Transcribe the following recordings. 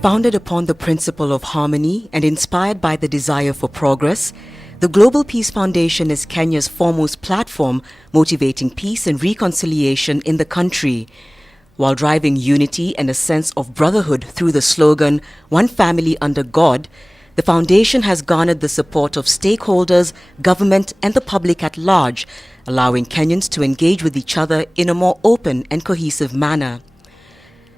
Founded upon the principle of harmony and inspired by the desire for progress, the Global Peace Foundation is Kenya's foremost platform motivating peace and reconciliation in the country, while driving unity and a sense of brotherhood through the slogan, "One Family Under God." The foundation has garnered the support of stakeholders, government and the public at large, allowing Kenyans to engage with each other in a more open and cohesive manner.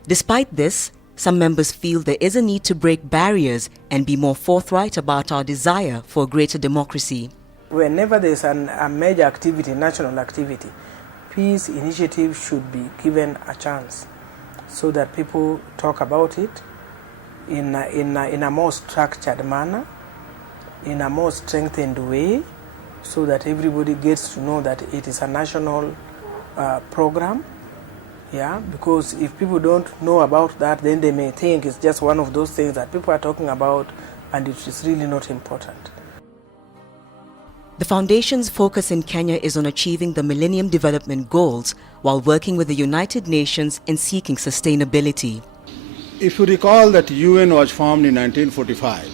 Despite this, some members feel there is a need to break barriers and be more forthright about our desire for greater democracy. Whenever there's a major activity, national activity, peace initiatives should be given a chance so that people talk about it in a more structured manner, in a more strengthened way, so that everybody gets to know that it is a national program. Yeah, because if people don't know about that, then they may think it's just one of those things that people are talking about and it is really not important. The foundation's focus in Kenya is on achieving the Millennium Development Goals while working with the United Nations in seeking sustainability. If you recall that UN was formed in 1945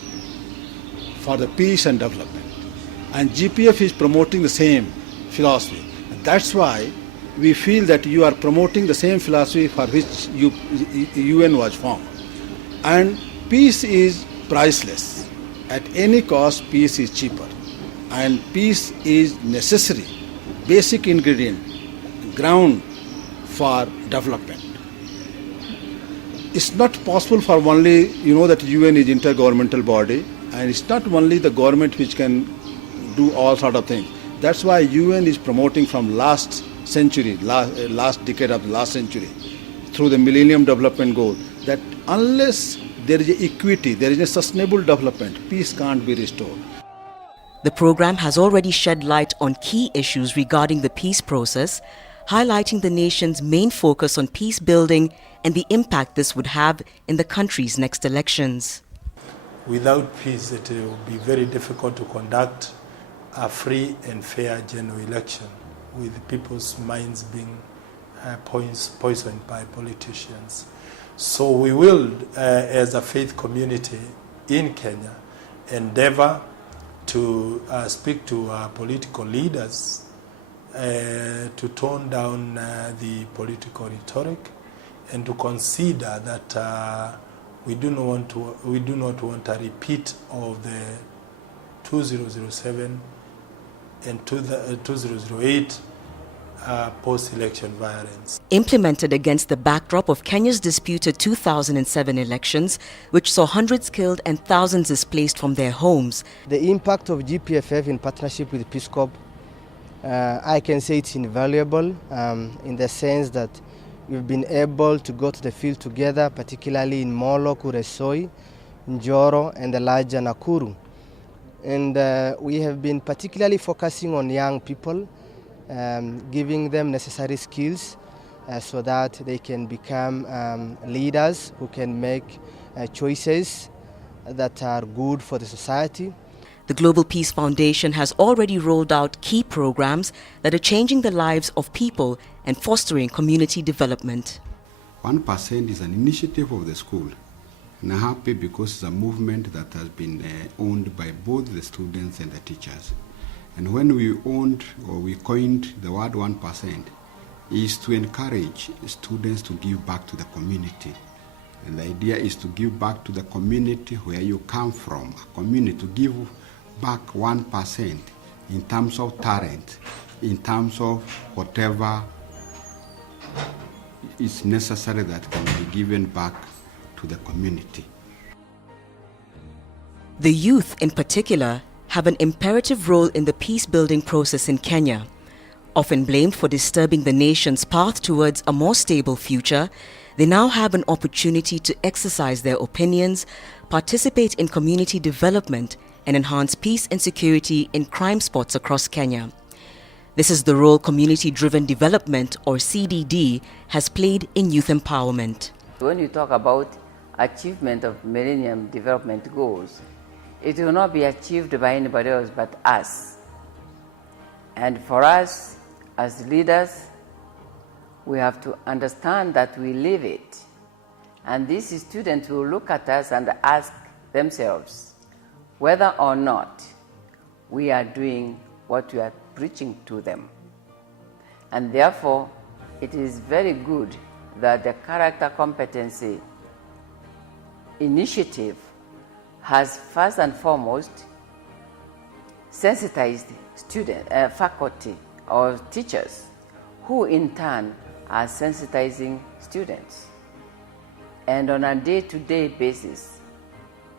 for the peace and development, and GPF is promoting the same philosophy. That's why we feel that you are promoting the same philosophy for which UN was formed. And peace is priceless. At any cost, peace is cheaper. And peace is necessary, basic ingredient, ground for development. It's not possible for only, that UN is intergovernmental body, and it's not only the government which can do all sort of things. That's why UN is promoting from last century, last decade of the last century, through the Millennium Development Goal, that unless there is equity, there is a sustainable development, peace can't be restored. The program has already shed light on key issues regarding the peace process, highlighting the nation's main focus on peace building and the impact this would have in the country's next elections. Without peace, it will be very difficult to conduct a free and fair general election, with people's minds being poisoned by politicians. So we will, as a faith community in Kenya, endeavor to speak to our political leaders to tone down the political rhetoric and to consider that we do not want a repeat of the 2007 and 2008 post-election violence. Implemented against the backdrop of Kenya's disputed 2007 elections, which saw hundreds killed and thousands displaced from their homes. The impact of GPFF in partnership with Peace Corps, I can say it's invaluable in the sense that we've been able to go to the field together, particularly in Molo, Kuresoi, Njoro, and the larger Nakuru. And we have been particularly focusing on young people, giving them necessary skills so that they can become leaders who can make choices that are good for the society. The Global Peace Foundation has already rolled out key programs that are changing the lives of people and fostering community development. 1% is an initiative of the school. And I'm happy because it's a movement that has been owned by both the students and the teachers. And when we coined the word 1%, is to encourage students to give back to the community. And the idea is to give back to the community where you come from, a community, to give back 1% in terms of talent, in terms of whatever is necessary that can be given back to the community. The youth, in particular, have an imperative role in the peace-building process in Kenya. Often blamed for disturbing the nation's path towards a more stable future, they now have an opportunity to exercise their opinions, participate in community development, and enhance peace and security in crime spots across Kenya. This is the role Community-Driven Development, or CDD, has played in youth empowerment. When you talk about achievement of Millennium Development Goals, it will not be achieved by anybody else but us. And for us, as leaders, we have to understand that we live it. And these students will look at us and ask themselves whether or not we are doing what we are preaching to them. And therefore, it is very good that the character competency initiative has first and foremost sensitized faculty or teachers, who in turn are sensitizing students. And on a day-to-day basis,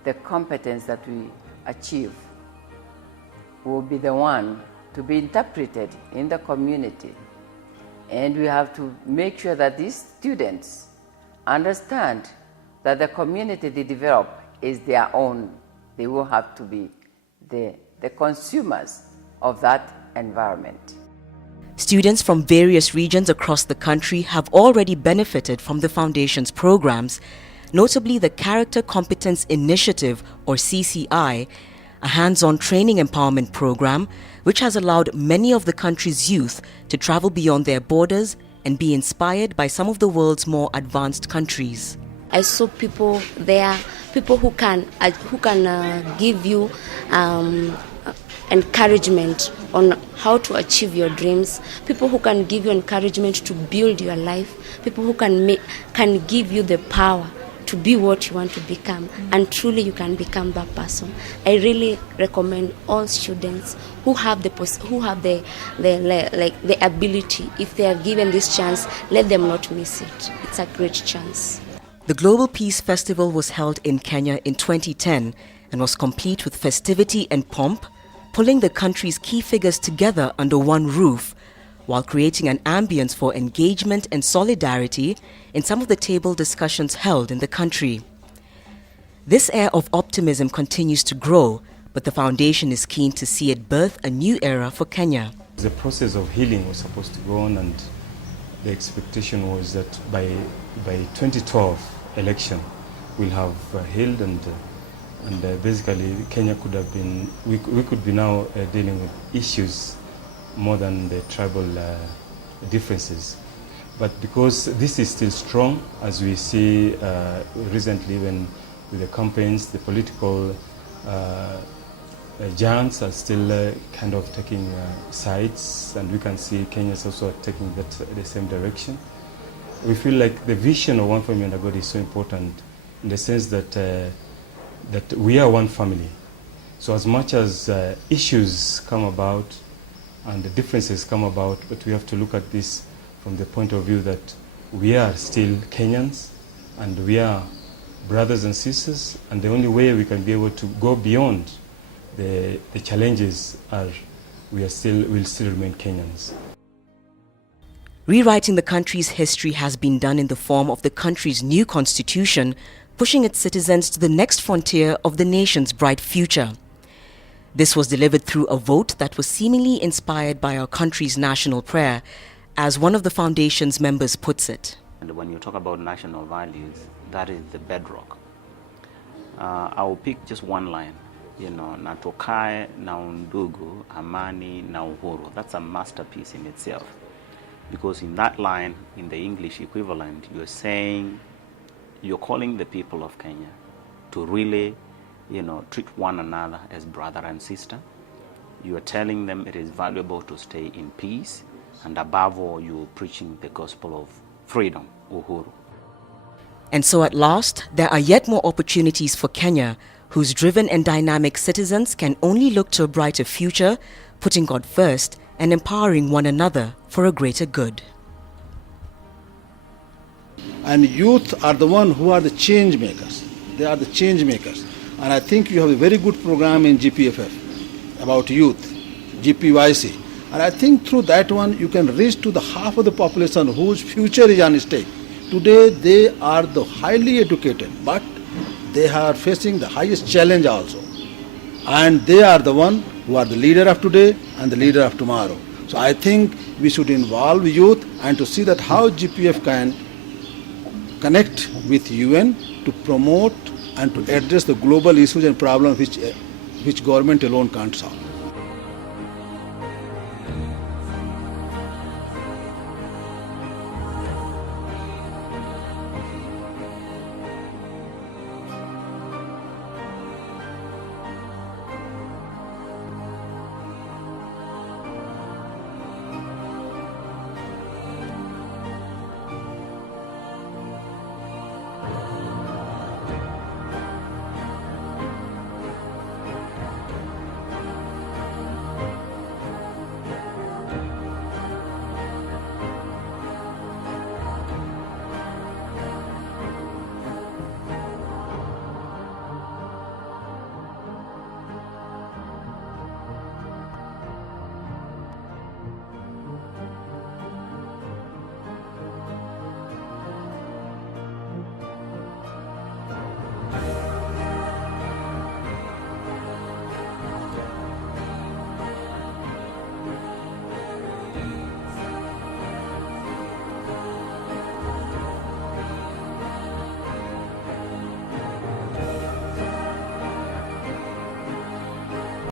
the competence that we achieve will be the one to be interpreted in the community. And we have to make sure that these students understand that the community they develop is their own. They will have to be the consumers of that environment. Students from various regions across the country have already benefited from the Foundation's programs, notably the Character Competence Initiative, or CCI, a hands-on training empowerment program which has allowed many of the country's youth to travel beyond their borders and be inspired by some of the world's more advanced countries. I saw people there, people who can give you encouragement on how to achieve your dreams, people who can give you encouragement to build your life, people who can give you the power to be what you want to become, and truly you can become that person. I really recommend all students who have the ability, if they are given this chance, let them not miss it. It's a great chance. The Global Peace Festival was held in Kenya in 2010 and was complete with festivity and pomp, pulling the country's key figures together under one roof, while creating an ambience for engagement and solidarity in some of the table discussions held in the country. This air of optimism continues to grow, but the Foundation is keen to see it birth a new era for Kenya. The process of healing was supposed to go on, and the expectation was that by 2012 election we'll have healed, and basically Kenya could have been, we could be now dealing with issues more than the tribal differences. But because this is still strong, as we see recently when with the campaigns, the political giants are still kind of taking sides, and we can see Kenya is also taking the same direction. We feel like the vision of One Family Under God is so important in the sense that that we are one family. So as much as issues come about and the differences come about, but we have to look at this from the point of view that we are still Kenyans and we are brothers and sisters, and the only way we can be able to go beyond the challenges are we'll still remain Kenyans. Rewriting the country's history has been done in the form of the country's new constitution, pushing its citizens to the next frontier of the nation's bright future. This was delivered through a vote that was seemingly inspired by our country's national prayer, as one of the Foundation's members puts it. And when you talk about national values, that is the bedrock. I will pick just one line, na tukae na undugu, amani na uhuru. That's a masterpiece in itself. Because in that line, in the English equivalent, you're calling the people of Kenya to really, treat one another as brother and sister. You are telling them it is valuable to stay in peace, and above all, you're preaching the gospel of freedom, uhuru. And so at last, there are yet more opportunities for Kenya, whose driven and dynamic citizens can only look to a brighter future, putting God first and empowering one another for a greater good. And youth are the one who are the change makers. They are the change makers. And I think you have a very good program in GPFF about youth, GPYC. And I think through that one you can reach to the half of the population whose future is at stake. Today they are the highly educated, but they are facing the highest challenge also. And they are the one who are the leader of today and the leader of tomorrow. So I think we should involve youth and to see that how GPF can connect with UN to promote and to address the global issues and problems which government alone can't solve.